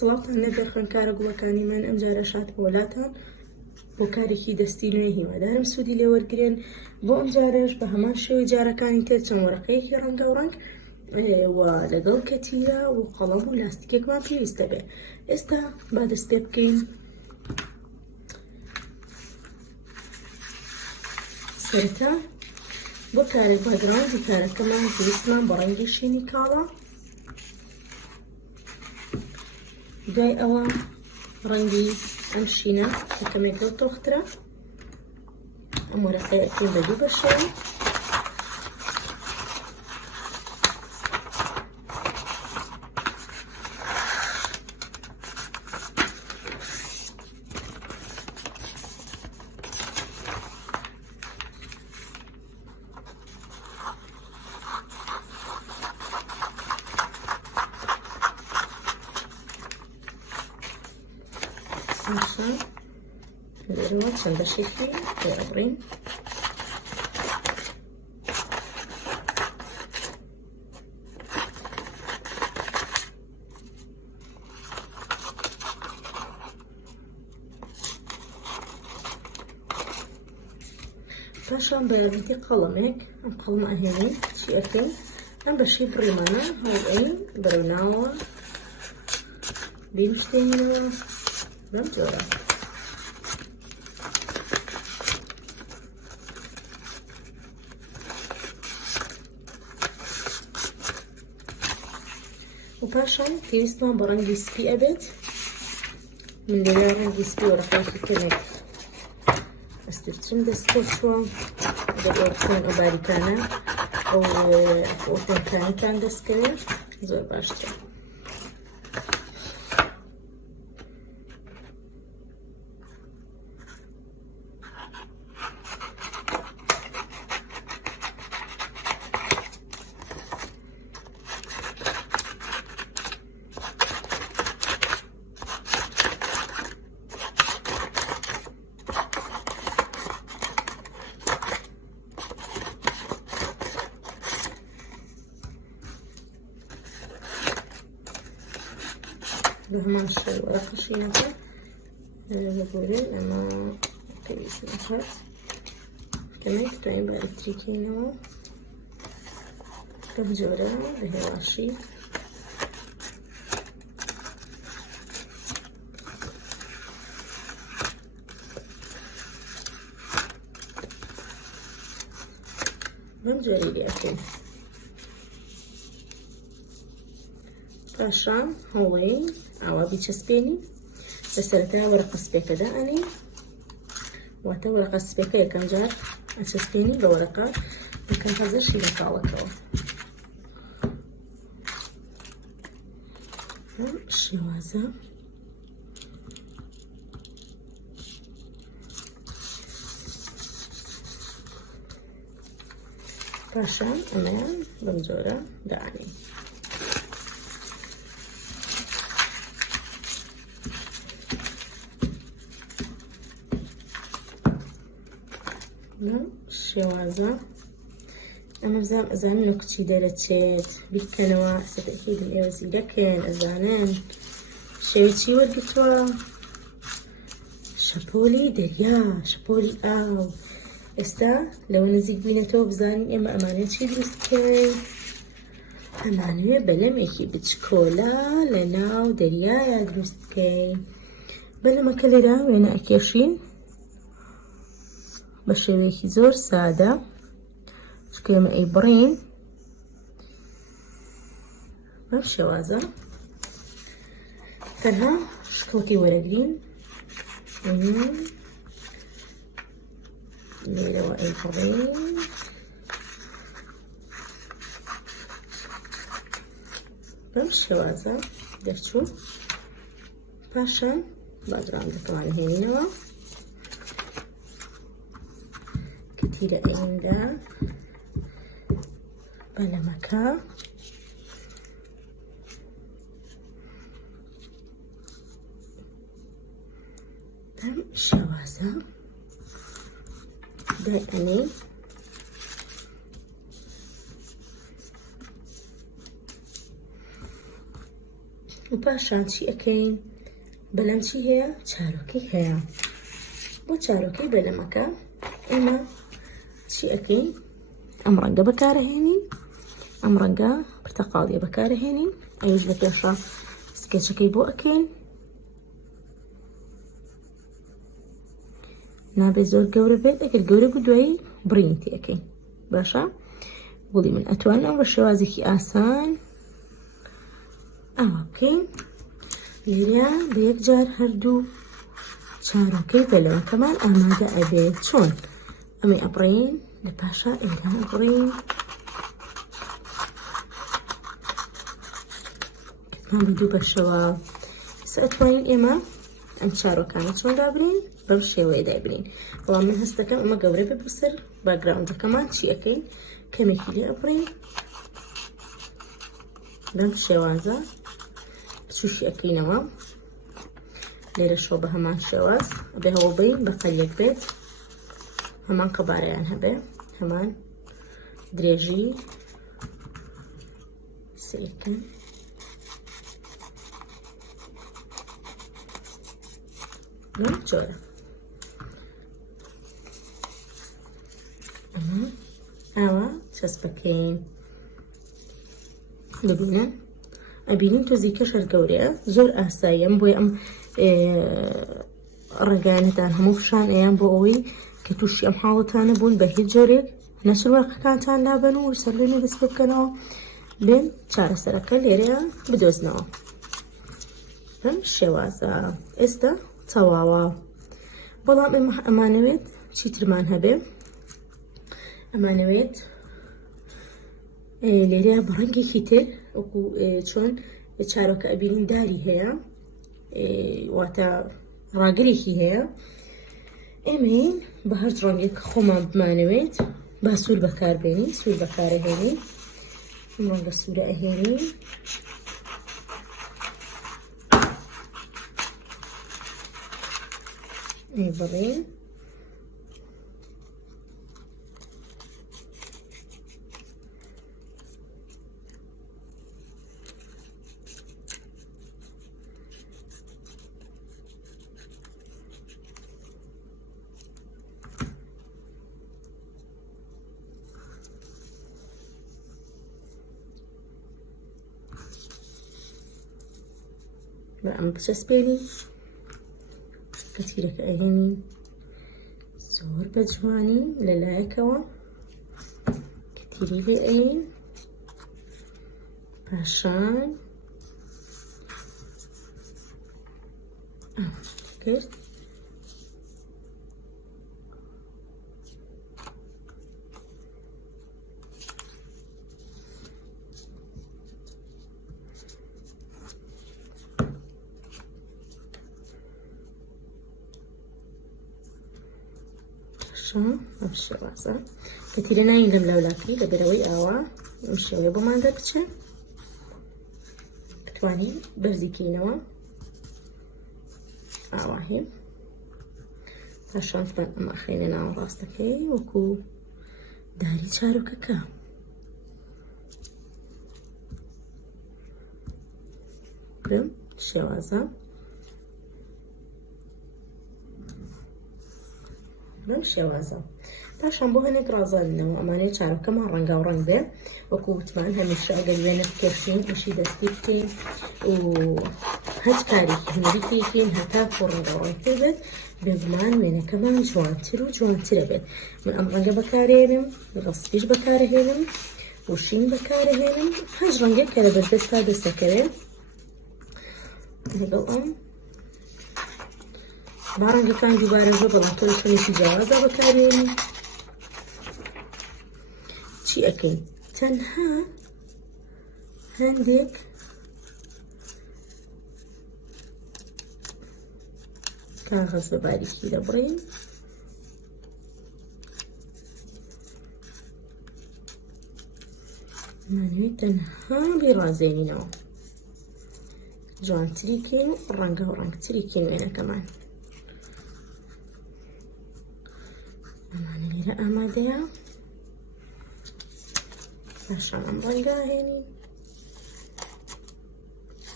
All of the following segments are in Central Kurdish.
سڵاتان نەبێ خوێنکارە گوڵەکانی من ئەم جارە شات وڵاتان بۆ کارێکی دەستی نوێ هیوادارم سوودی لێ وەرگرێن بۆ ئەم جارەش بە هەمان شێوەی جارەکانی تر چەند وەرەقەیەکی ڕەنگە و ڕەنگ و لەگەڵ کەتیرە و قەڵەم و لاستیکێکمان پێویستە بێ. ئێستا با دەست پێ بکەین سەرەتا بۆ کارێک باگراوندی کارەکەمان پێویستمان بە ڕەنگی شینی کاڵە، دوای ئەوە ڕەنگی ئەم شینە یەکەمێک لەو تۆخترە. ئەم وەرەقەیە ئەکەین بە دوو بەشەوە، لێرەوە چەند بەشێکی پێڕڕین. پاشان بە یارمەتی قەڵەمێک ئەم قەڵەمە ئەهێنین چی ئەکەین ئەم بەشی بڕیمانە هەڵئەین بەرەو ناوە بیمشتێنینەوە بەم جۆرە. و پاشان پێویستمان بە ڕەنگی سپی ئەبێت. من لێرە ڕەنگی سپی وەرەقەیەکی کەمێک ئەسترچم دەست پێ چووە دەبێ خوێن ئەو باریکانە ئەو خوێنکانیتان دەستکەوێت زۆر باشترە. بهمان شوي ورقة شينكة بقولين أما كويس نخرج كمان كتوين بألكتريكينو كبجورة بهواشي بمجوري لي أكل پاشان هەڵەی ئاوا بیچەسپێنی بەسەرەتا وەرەقە سپێکەدا ئەنی واتە وەرەقە سپێکە یەکەم جار ئەچەسپێنی بە وەرەقە یەکەم هەزە شیرە کاڵەکەوە. شێوازە پاشان ئەمەیان بەم جۆرە دائنین. شێوازە ئەمە بزانم ئەزانن لە کچی دەرەچێت بیکەنەوە سەرەکی ئێوە زیرەکەن ئەزانن شێوی وەرگتووە شەپۆلی دەریا شەپۆلی ئاو. ئێستا لەوە نزیک بووینەتەوە بزانین ئێمە ئەمانە چی دروست بکەین. ئەمانوێ بەلەمێکی بچکۆلا لە ناو دەریایە دروست بکەین. بەلەمەکە لێرە وێنە ئەکێشین بە شێوەیەکی زۆر سادە چکە ئێمە ئەیبڕین بەم شێوازە. تەنها شکڵکی وەرەگرین لێرەوە ئەیبڕین بەم شێوازە دەرچوو. پاشان باگراوندەکەمان هێنینەوە کەتیرە ئەیندا بەلەمەکە بەم شێوازە دائني و پاشان چی ئەەکەین بەلەم چی هەیە چارۆکەی هەیە بۆ چارۆکەی بەلەمەکە ئێمە چی ئەەکەین ئەم ڕەنگە بەکارەهێنین ئەم ڕەنگە پرتەقاڵیە بەکارەهێنین ئەوش بە پێشە سکەچەکەی بۆ ئەەکەین نابێت زۆر گەورە بێت ئەگەر گەورە بوو دوایی بڕینی تێەکەین باشە وڵی من ئەتوانم بە شێوازێکی ئاسان ئەوە بکەین لێرە بە یەکجار هەردوو چارۆکەی بەلەمەکەمان ئامادە ئەبێت چۆن ئەمەی ئەبڕین لە پاشا ئێرە ئەبڕین کەتمان بە دوو بەشەوە ئەتوانین ئێمە ئەم چارۆکانە چۆن دابرین بەم شێوەیە دابرین بەڵام من هەست دەکەم ئەمە گەورە بێت بەسەر باگراوندەکەمان چی ئەەکەین کەمێکی لێ ئەبڕین بەم شێوازە چوشی ئەەکەینەوە لێرە شۆ بە هەمان شێواز ئەبێ هەوڵ بین بە قەلێک بێت هەمان قەبارەیان هەبێ هەمان درێژی سیرکن جۆرە ئەوە چەسبەکەین ببینە ئەبینین تۆزیکەش هەر گەورەیە زۆر ئاساییە بۆی ئەم ڕێگانتان هەموو فشان ئەیان بۆ ئەوەی کە تووشی ئەم حاڵەتانە بوون بە هیچ جۆرێک نەسوورەکەکانتان لابن و سەرلێنی دەست بکەنەوە بێن چارەسەرەکە لێرەیە بدۆزنەوە بەم شێوازە ئێستا تەواوە بەڵام ئەمانەوێت چیترمان هەبێ ئەمانەوێت لێرەیە بە ڕەنگێکی تر وەکو چۆن چارۆکە ئەبینین داری هەیە واتە ڕاگرێکی هەیە ئێمە بە هەر ڕەنگێک خۆمان بمانەوێت با سوور بەکاربێنی سوور بەکارەهێنی ڕەنگە سوورە ئەهێنی بڵێن ئەمە بچەسپێنی کە تیرەکە ئەهێنی زۆر بە جوانی لەلایەکەوە کە تیری لێ ئەین پاشان کرد ئەم شێوازە کە تیرە ناین لەم لاولاکەی لەبەرەوەی ئاوا ئەم شێوەیە بۆمان دەربچێ بتوانین بەرزیکەینەوە ئاوا هێ پاشان ئەمە خێنە ناو ڕاستەکەی وەکو داری چارۆکەکە بم شێوازە بەم شێوازە پاشان بۆ هەنێک ڕازاندنەوە ئەمانەیە چارەکەمان ڕەنگاوڕەنگ بێ وەکو وتمان هەمیشە ئەگەر وێنە بکێشین ئیشی دەستی بکەین و هەچ کارێکی هەنەریکی بکەین هەتا کۆ ڕەنگاوڕەنگتر بێت بێگومان وێنەکەمان جوانتر و جوانترە بێت من ئەم ڕەنگە بەکارهێنم ڕەسپیش بەکارهێنم وشین بەکارهێنم هەش ڕەنگێک کە لە بەردەستا دەستەکەوێت لەگەڵ ئەم باڕەنگەکان دووبارە زۆر بەڵام تۆ خەڵێکی جیاوازە بەکارهێنی چی ئەەکەین تەنها هەندێک کاغەز بە باریکی دەبڕین مانوێت تەنها بیڕازێنینەوە جوانتری کەین و ڕەنگە و ڕەنگتری کەین وێنەکەمان ئەمانە لێرە ئامادەیە پاشان ئەم ڕەنگە هێنین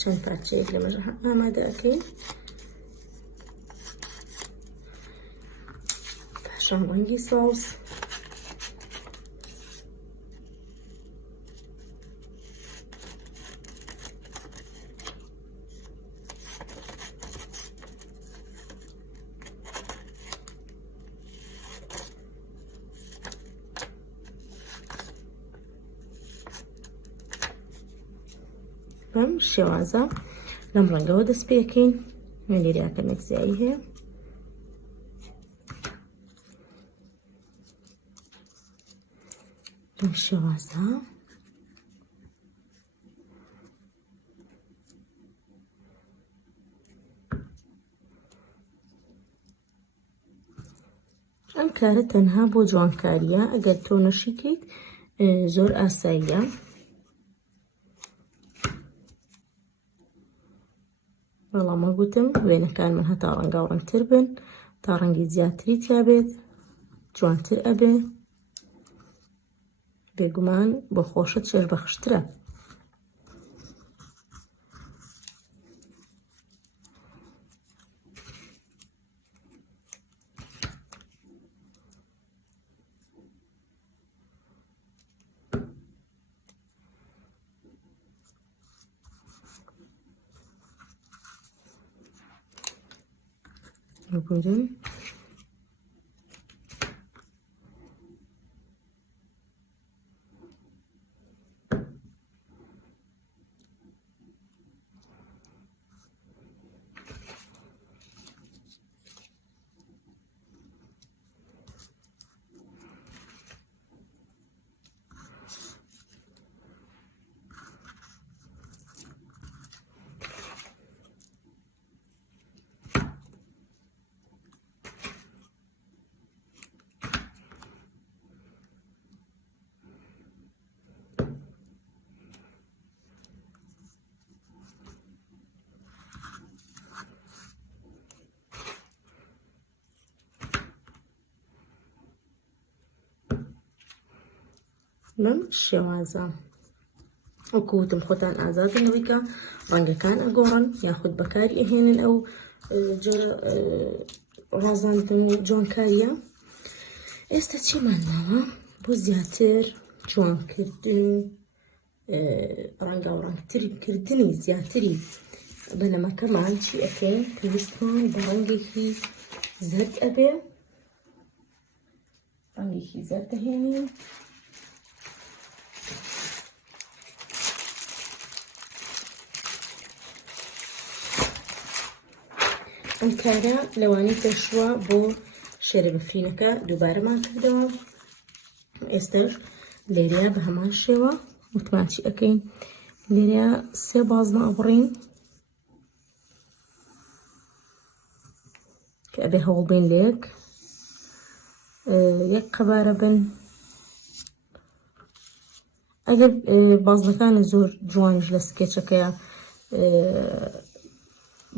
چەند پارچەیەک لەمەش ئامادە ئەکەین. پاشان ڕەنگی ساوس، بەم شێوازە لەم ڕەنگەوە دەست پێکەین. لێریاکە مەکزایی هەیە. بەم شێوازە ئەم کارە تەنها بۆ جوانکاریە. ئەگەر تۆ نەشیکەیت زۆر ئاساییە. بەڵام گوتم وێنەکان من هەتا ڕەنگا ڕەنگتر بن، تا ڕەنگی زیاتری تیا بێت جوانتر ئەبێ. بێگومان بۆ خۆشت چێژ بەخشترە. بگورن بەم شێوازە وەکووتم خۆتان ئازادن ڕێگە ڕەنگەکان ئەگۆڕن یاخود بەکاری ئەهێنن ئەو جۆرە ڕازاندن و جوانکاریە. ئێستا چیمان ماوە بۆ زیاتر جوانکردن و ڕەنگە و ڕەنگترکردنی زیاتری بەلەمەکەمان چی ئەکەین؟ پێویستمان بە ڕەنگێکی زەرد ئەبێ. ڕەنگێکی زەرد دەهێنین. ئەم کارە لەوانەی پێشوە بۆ شێرە بەفرینەکە دووبارەمان کردەوە. ئێستاش لێرەیە بە هەمان شێوە وتمان چی ئەەکەین؟ لێرەیە 3 بازنە ئەبڕین کە ئەبێ هەوڵ بین لێک. 1 قەبارە بن. ئەگەر بازنەکانە زۆر جوانش لە سکێچەکەیە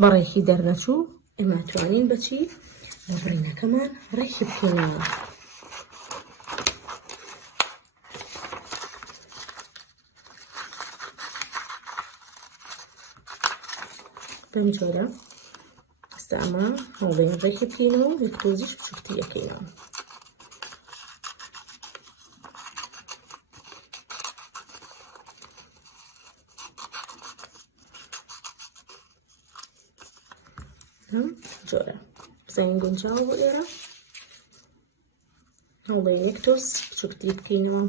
بەڕێکی دەرنەچوو، ئێمە توانین بەچی بە بڕینەکەمان ڕێکی بکەینەوە. بەم جۆرە ئێستا ئەمە هەوڵێن ڕێکی بکەینەوە و تۆزیش بچووکتی ئەەکەینەوە. جۆرە بزانین گونجاوە بۆ ئێرە هەوڵێ 1 تۆز بچووکتی بکەینەوە.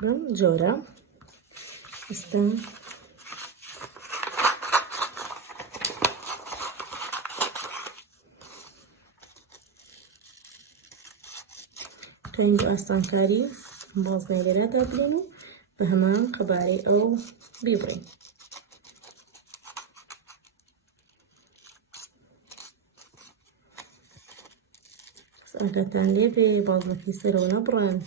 بەم جۆرە ئێستا توانین بۆ ئاسانکاری بازنەی لێرەدا بلێن و بە هەمان قەبارەی ئەو بیبڕین. ئاگاتان لێ بێ بازنەکەی سەرەوە نەبڕن.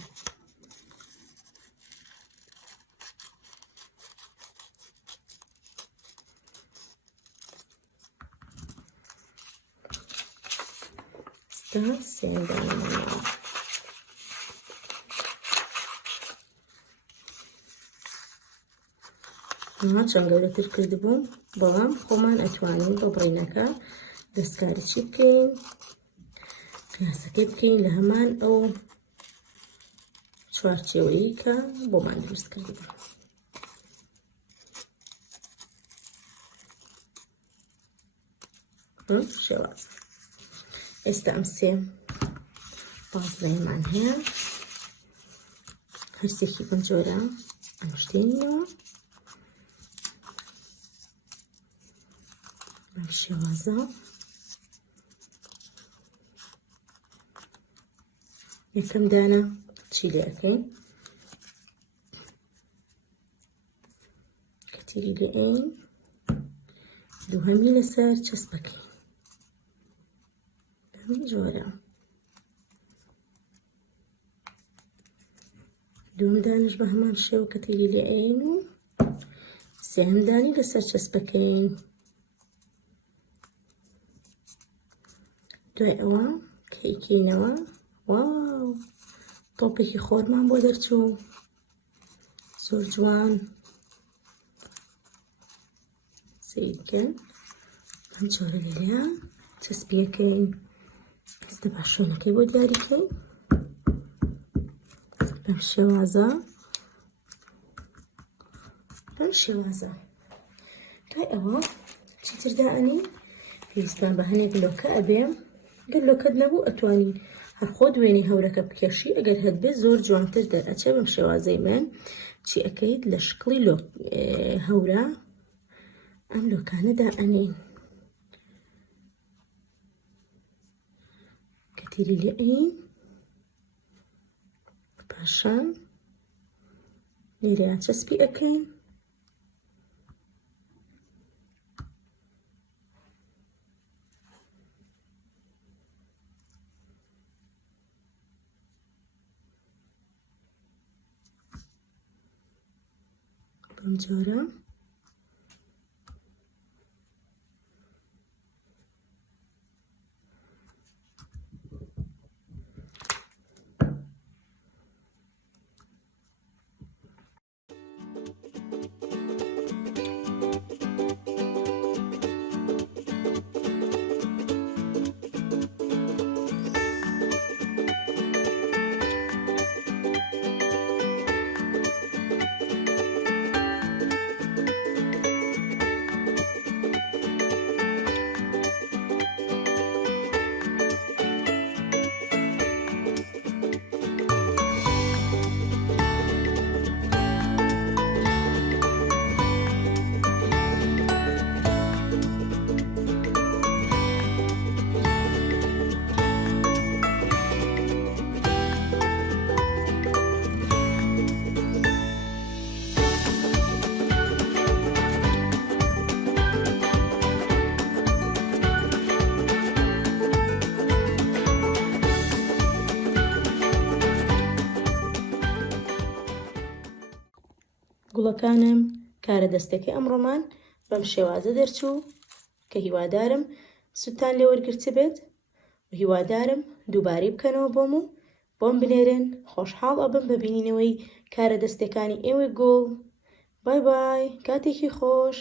تا سێندانەوە. چەند گەورەتر کردبووم، بەڵام خۆمان ئەتوانین بە بڕینەکە دەستکاری چی بکەین، قیاسەکەی بکەین لە هەمان ئەو چوارچێوەیی کە بۆمان دروست کردبوو. شێواز ئێستا ئەم سێ بازڵەیەمان هەیە، هەرسێکی بەم جۆرە ئەنوشتێنینەوە بەم شێوازە. یەکەم دانە چی لێ ئەەکەین، کەتیری لێ ئەین، دووهەمی لەسەر چەسبەکەین بەم جۆرە. دووەم دانش بە هەمان شێوە کەتیری لێ ئەین و سێهەم دانی لەسەر چەسبەکەین. دوای ئەوە کە ئیکەینەوە، واو تۆپێکی خۆرمان بۆ دەرچوو، زۆر جوان. سیرکەن ئەم جۆرە لێرە چەسبیەکەین. ئێستا با شوێنەکەی بۆ دیاریکەین بەم شێوازە، بەم شێوازە. دوای ئەوە چیتر دائەنین، پێویستمان بە هەنێک لۆکە ئەبێ. ئەگەر لۆکەت نەبوو ئەتوانین هەرخۆ دوێنێ هەورەکە بکێشی، ئەگەر هەت بێت زۆر جوانتر دەرئەچێ. بەم شێوازەی من چی ئەەکەیت، لە شکڵی هەورە ئەم لۆکانە دائەنین، کەتیری لێ ئەین، پاشان لێرەیان چەسبی ئەەکەین. بەم جۆرە گوڵەکانم کارە دەستەکەی ئەمڕۆمان بەم شێوازە دەرچوو کە هیوادارم سوودتان لێ وەرگرتە بێت و هیوادارم دووبارەی بکەنەوە بۆم و بۆم بنێرن. خۆشحاڵ ئەبم بە بینینەوەی کارە دەستەکانی ئێوەی گوڵ. بای بای، کاتێکی خۆش.